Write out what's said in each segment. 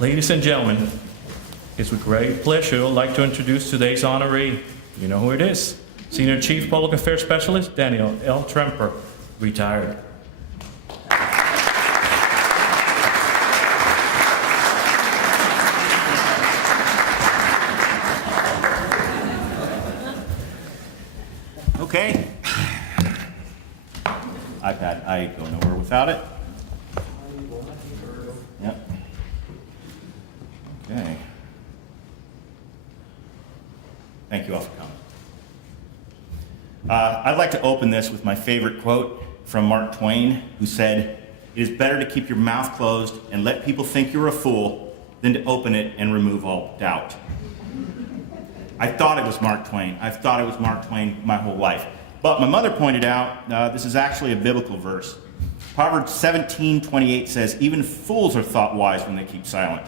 Ladies and gentlemen, it's with great pleasure I'd like to introduce today's honoree. You know who it is. Senior Chief Public Affairs Specialist Daniel L. Tremper, retired. Okay. iPad, I go nowhere without it. Yep. Okay. Thank you all for coming. I'd like to open this with my favorite quote from Mark Twain, who said, "It is better to keep your mouth closed and let people think you're a fool than to open it and remove all doubt." I thought it was Mark Twain. I've thought it was Mark Twain my whole life. But my mother pointed out this is actually a biblical verse. Proverbs 17:28 says, "Even fools are thought wise when they keep silent.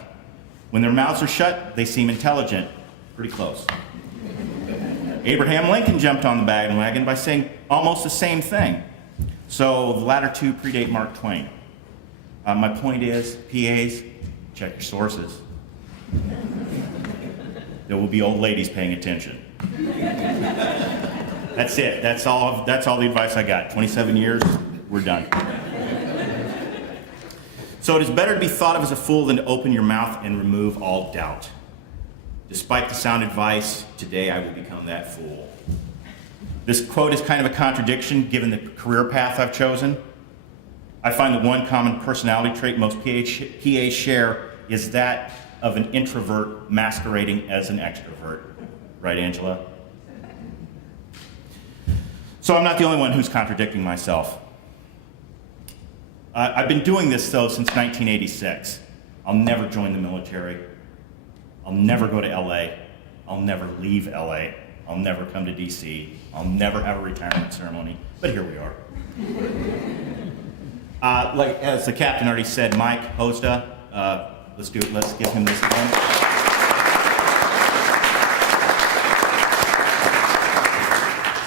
When their mouths are shut, they seem intelligent." Pretty close. Abraham Lincoln jumped on the bandwagon by saying almost the same thing. So the latter two predate Mark Twain. My point is, PAs, check your sources. There will be old ladies paying attention. That's it. That's all the advice I got. 27 years, we're done. So it is better to be thought of as a fool than to open your mouth and remove all doubt. Despite the sound advice, today I will become that fool. This quote is kind of a contradiction given the career path I've chosen. I find the one common personality trait most PAs share is that of an introvert masquerading as an extrovert. Right, Angela? So I'm not the only one who's contradicting myself. I've been doing this, though, since 1986. I'll never join the military. I'll never go to LA. I'll never leave LA. I'll never come to DC. I'll never have a retirement ceremony. But here we are. Like as the captain already said, Mike Hosda, let's do it. Let's give him this again.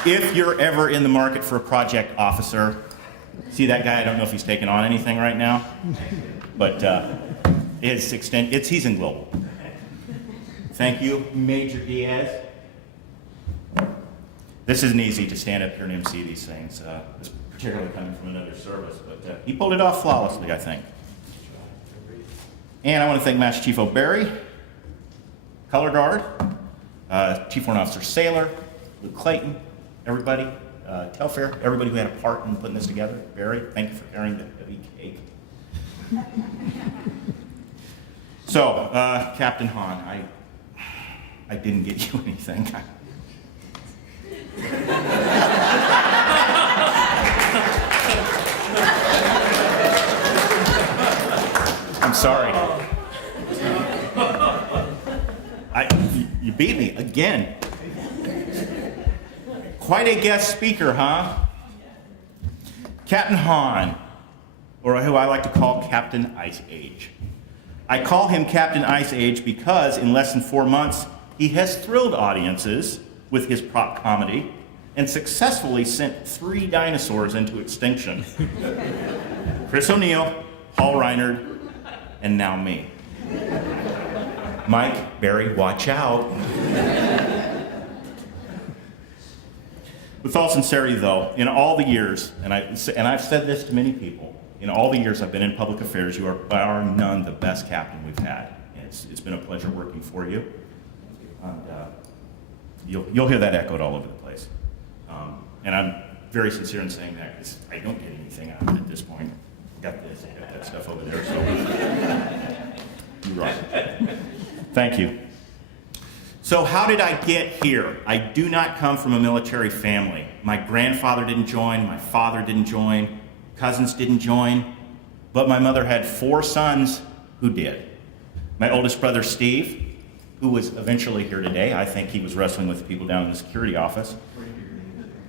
If you're ever in the market for a project officer, see that guy? I don't know if he's taking on anything right now, but he's in global. Thank you, Major Diaz. This isn't easy to stand up here and MC these things, particularly coming from another service, but he pulled it off flawlessly, I think. And I want to thank Master Chief O'Barry, Color Guard, Chief Warrant Officer Saylor, Luke Clayton, everybody, Telfair, everybody who had a part in putting this together. Barry, thank you for carrying the heavy cake. So, Captain Hahn, I didn't get you anything. I'm sorry. You beat me again. Quite a guest speaker, huh? Captain Hahn, or who I like to call Captain Ice Age. I call him Captain Ice Age because in less than 4 months, he has thrilled audiences with his prop comedy and successfully sent 3 dinosaurs into extinction. Chris O'Neill, Paul Reinard, and now me. Mike, Barry, watch out. With all sincerity, though, in all the years, and I've said this to many people, in all the years I've been in public affairs, you are bar none the best captain we've had. And it's been a pleasure working for you. And you'll hear that echoed all over the place. And I'm very sincere in saying that because I don't get anything out of it at this point. I got that stuff over there, so you're right. Thank you. So how did I get here? I do not come from a military family. My grandfather didn't join, my father didn't join, cousins didn't join, but my mother had 4 sons who did. My oldest brother, Steve, who was eventually here today. I think he was wrestling with the people down in the security office.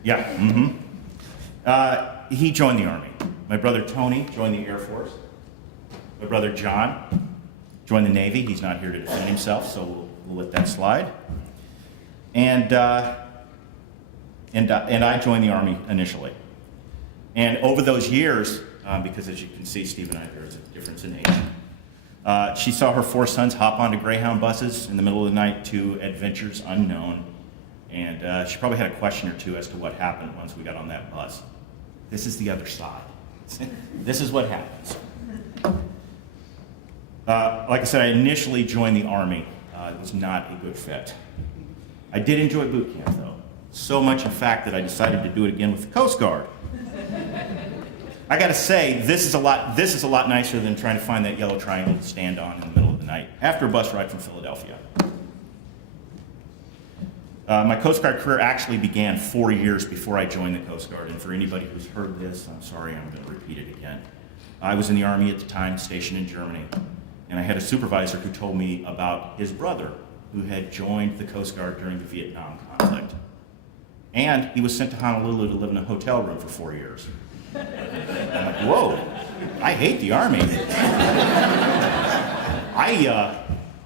Yeah, he joined the Army. My brother, Tony, joined the Air Force. My brother, John, joined the Navy. He's not here to defend himself, so we'll let that slide. And I joined the Army initially. And over those years, because as you can see, Steve and I, there's a difference in age. She saw her 4 sons hop onto Greyhound buses in the middle of the night to adventures unknown. And she probably had a question or two as to what happened once we got on that bus. This is the other side. This is what happens. Like I said, I initially joined the Army. It was not a good fit. I did enjoy boot camp, though. So much, in fact, that I decided to do it again with the Coast Guard. I gotta say, this is a lot nicer than trying to find that yellow triangle to stand on in the middle of the night after a bus ride from Philadelphia. My Coast Guard career actually began 4 years before I joined the Coast Guard, and for anybody who's heard this, I'm sorry, I'm going to repeat it again. I was in the Army at the time, stationed in Germany, and I had a supervisor who told me about his brother who had joined the Coast Guard during the Vietnam conflict. And he was sent to Honolulu to live in a hotel room for 4 years. I'm like, whoa, I hate the Army.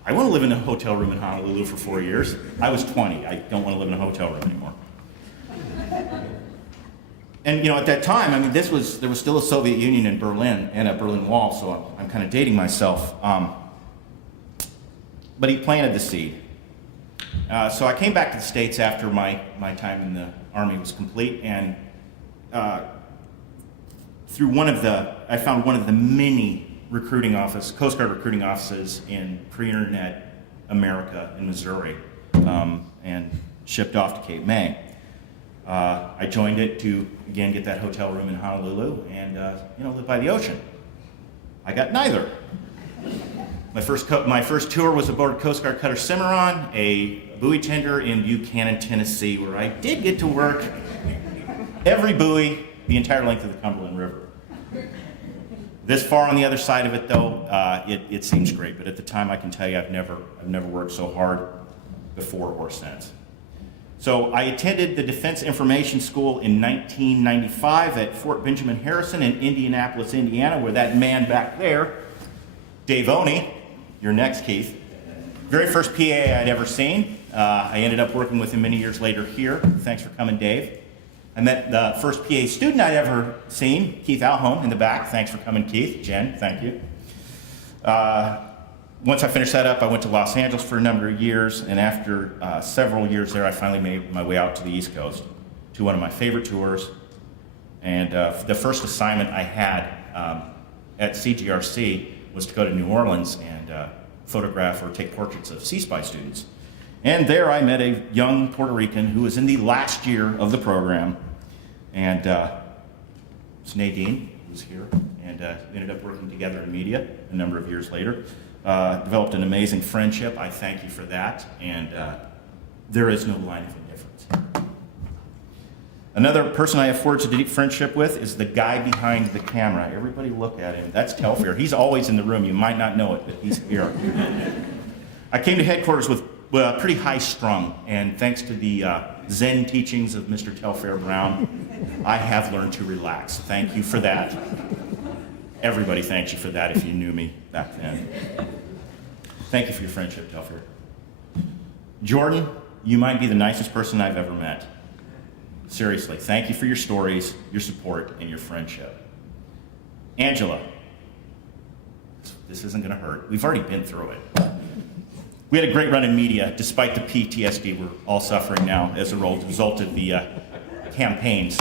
I want to live in a hotel room in Honolulu for 4 years. I was 20. I don't want to live in a hotel room anymore. And at that time, I mean, there was still a Soviet Union in Berlin and a Berlin Wall, so I'm kind of dating myself. But he planted the seed. So I came back to the States after my time in the Army was complete, and I found one of the many Coast Guard recruiting offices in pre-internet America in Missouri, and shipped off to Cape May. I joined it to, again, get that hotel room in Honolulu and, live by the ocean. I got neither. My first tour was aboard Coast Guard cutter Cimarron, a buoy tender in Buchanan, Tennessee, where I did get to work every buoy the entire length of the Cumberland River. This far on the other side of it, though, it seems great, but at the time, I can tell you, I've never worked so hard before or since. So I attended the Defense Information School in 1995 at Fort Benjamin Harrison in Indianapolis, Indiana, where that man back there, Dave Oney, you're next, Keith, very first PA I'd ever seen. I ended up working with him many years later here. Thanks for coming, Dave. I met the first PA student I'd ever seen, Keith Alholm, in the back. Thanks for coming, Keith. Jen, thank you. Once I finished that up, I went to Los Angeles for a number of years, and after several years there, I finally made my way out to the East Coast to one of my favorite tours. And the first assignment I had at CGRC was to go to New Orleans and photograph or take portraits of Sea Spy students. And there I met a young Puerto Rican who was in the last year of the program, and it's Nadine, who's here, and we ended up working together in media a number of years later. Developed an amazing friendship. I thank you for that, and there is no line of indifference. Another person I have forged a deep friendship with is the guy behind the camera. Everybody look at him. That's Telfair. He's always in the room. You might not know it, but he's here. I came to headquarters with pretty high strung, and thanks to the Zen teachings of Mr. Telfair Brown, I have learned to relax. Thank you for that. Everybody thanks you for that if you knew me back then. Thank you for your friendship, Telfair. Jordan, you might be the nicest person I've ever met. Seriously, thank you for your stories, your support, and your friendship. Angela, this isn't going to hurt. We've already been through it. We had a great run in media, despite the PTSD we're all suffering now as a result of the campaigns.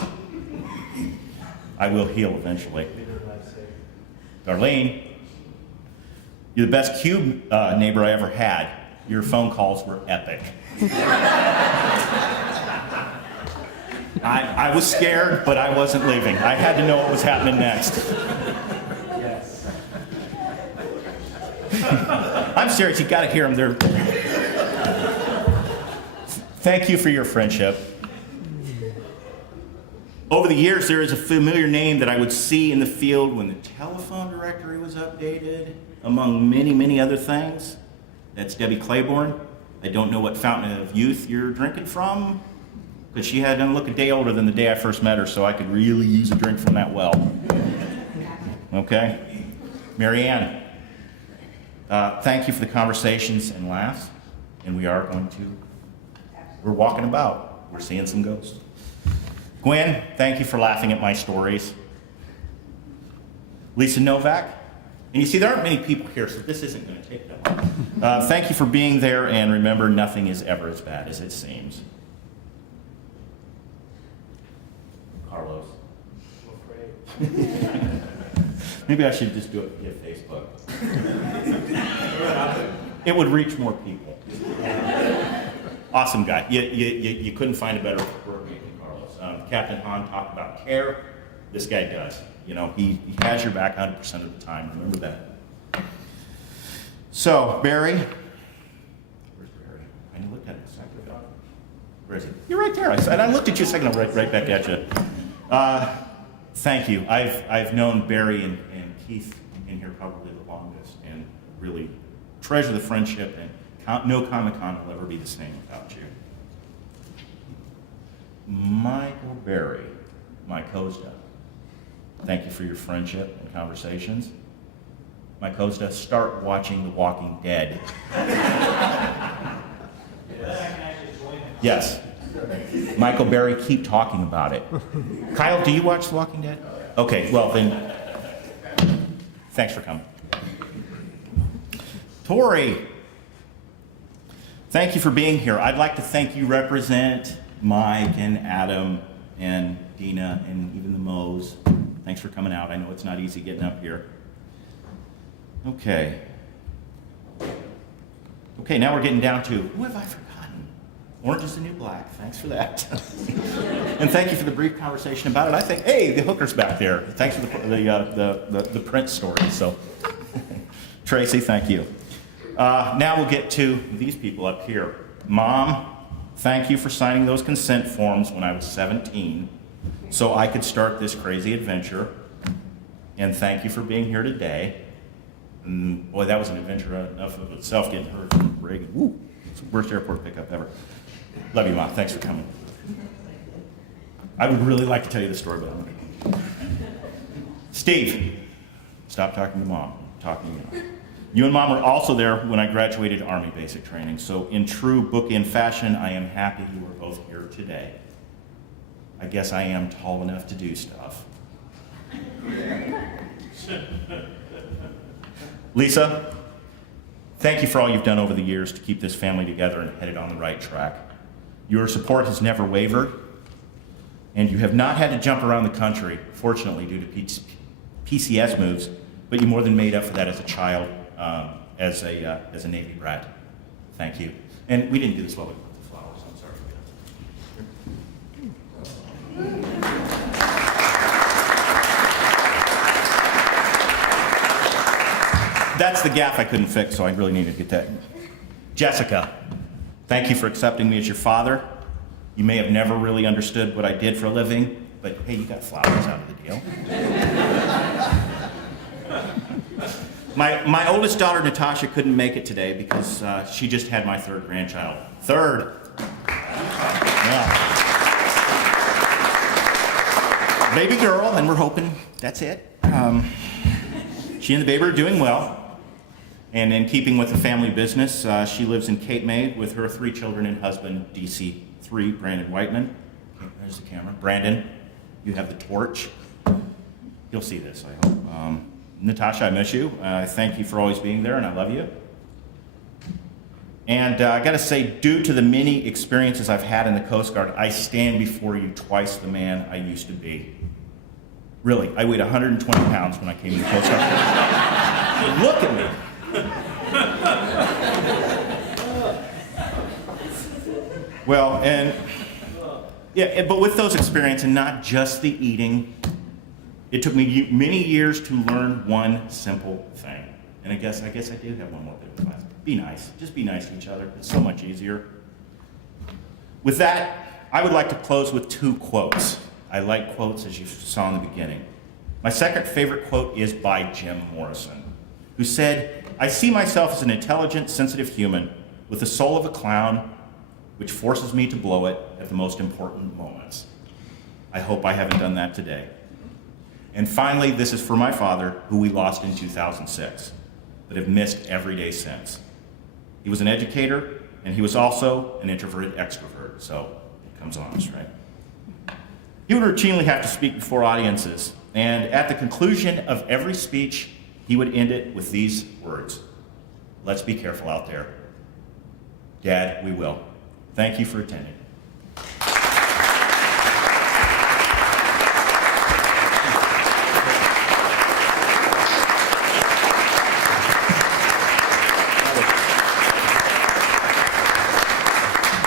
I will heal eventually. Darlene, you're the best cube neighbor I ever had. Your phone calls were epic. I was scared, but I wasn't leaving. I had to know what was happening next. Yes. I'm serious, you gotta hear them. Thank you for your friendship. Over the years, there is a familiar name that I would see in the field when the telephone directory was updated, among many, many other things. That's Debbie Claiborne. I don't know what fountain of youth you're drinking from, because she doesn't look a day older than the day I first met her, so I could really use a drink from that well. Okay? Marianne, thank you for the conversations and laughs, and we're walking about. We're seeing some ghosts. Gwen, thank you for laughing at my stories. Lisa Novak, And you see, there aren't many people here, so this isn't going to take that long. Thank you for being there, and remember, nothing is ever as bad as it seems. Carlos. I'm afraid. Maybe I should just do it via Facebook. It would reach more people. Awesome guy. You couldn't find a better word than Carlos. Captain Hahn talked about care. This guy does. You know, he has your back 100% of the time. Remember that. So, Barry. Where's Barry? I looked at him a second ago. Where is he? You're right there. I looked at you a second ago, right back at you. Thank you. I've known Barry and Keith in here probably the longest, and really treasure the friendship, and no Comic-Con will ever be the same without you. Michael Barry, my co-star. Thank you for your friendship and conversations. My co-star, start watching The Walking Dead. Yes. Michael Barry, keep talking about it. Kyle, do you watch The Walking Dead? Okay, well then, thanks for coming. Tori, thank you for being here. I'd like to thank you, represent Mike and Adam and Dina and even the Moes. Thanks for coming out. I know it's not easy getting up here. Okay. Okay, now we're getting down to, who have I forgotten? Orange is the New Black. Thanks for that. And thank you for the brief conversation about it. I think, hey, the hooker's back there. Thanks for the Prince story. So, Tracy, thank you. Now we'll get to these people up here. Mom, thank you for signing those consent forms when I was 17 so I could start this crazy adventure. And thank you for being here today. And boy, that was an adventure enough of itself, getting hurt from Reagan. Woo, it's the worst airport pickup ever. Love you, Mom. Thanks for coming. I would really like to tell you the story, but I'm not going to. Steve, stop talking to Mom. I'm talking to you. You and Mom were also there when I graduated Army basic training. So in true bookend fashion, I am happy you are both here today. I guess I am tall enough to do stuff. Lisa, thank you for all you've done over the years to keep this family together and headed on the right track. Your support has never wavered, and you have not had to jump around the country, fortunately, due to PCS moves, but you more than made up for that as a child, as a Navy brat. Thank you. And we didn't do this well with the flowers, I'm sorry. That's the gaffe I couldn't fix, so I really needed to get that. Jessica, thank you for accepting me as your father. You may have never really understood what I did for a living, but hey, you got flowers out of the deal. My oldest daughter, Natasha, couldn't make it today because she just had my third grandchild. Third. Yeah. Baby girl, and we're hoping that's it. She and the baby are doing well. And in keeping with the family business, she lives in Cape May with her 3 children and husband, DC3, Brandon Whiteman. Okay, there's the camera. Brandon, you have the torch. You'll see this, I hope. Natasha, I miss you. Thank you for always being there, and I love you. And I got to say, due to the many experiences I've had in the Coast Guard, I stand before you twice the man I used to be. Really, I weighed 120 pounds when I came to the Coast Guard. Look at me. Well, and yeah, but with those experiences, and not just the eating, it took me many years to learn one simple thing. And I guess I do have one more bit of advice. Be nice. Just be nice to each other. It's so much easier. With that, I would like to close with 2 quotes. I like quotes, as you saw in the beginning. My second favorite quote is by Jim Morrison, who said, "I see myself as an intelligent, sensitive human with the soul of a clown, which forces me to blow it at the most important moments." I hope I haven't done that today. And finally, this is for my father, who we lost in 2006, but have missed every day since. He was an educator, and he was also an introverted extrovert, so it comes on us, right? He would routinely have to speak before audiences, and at the conclusion of every speech, he would end it with these words: "Let's be careful out there." Dad, we will. Thank you for attending.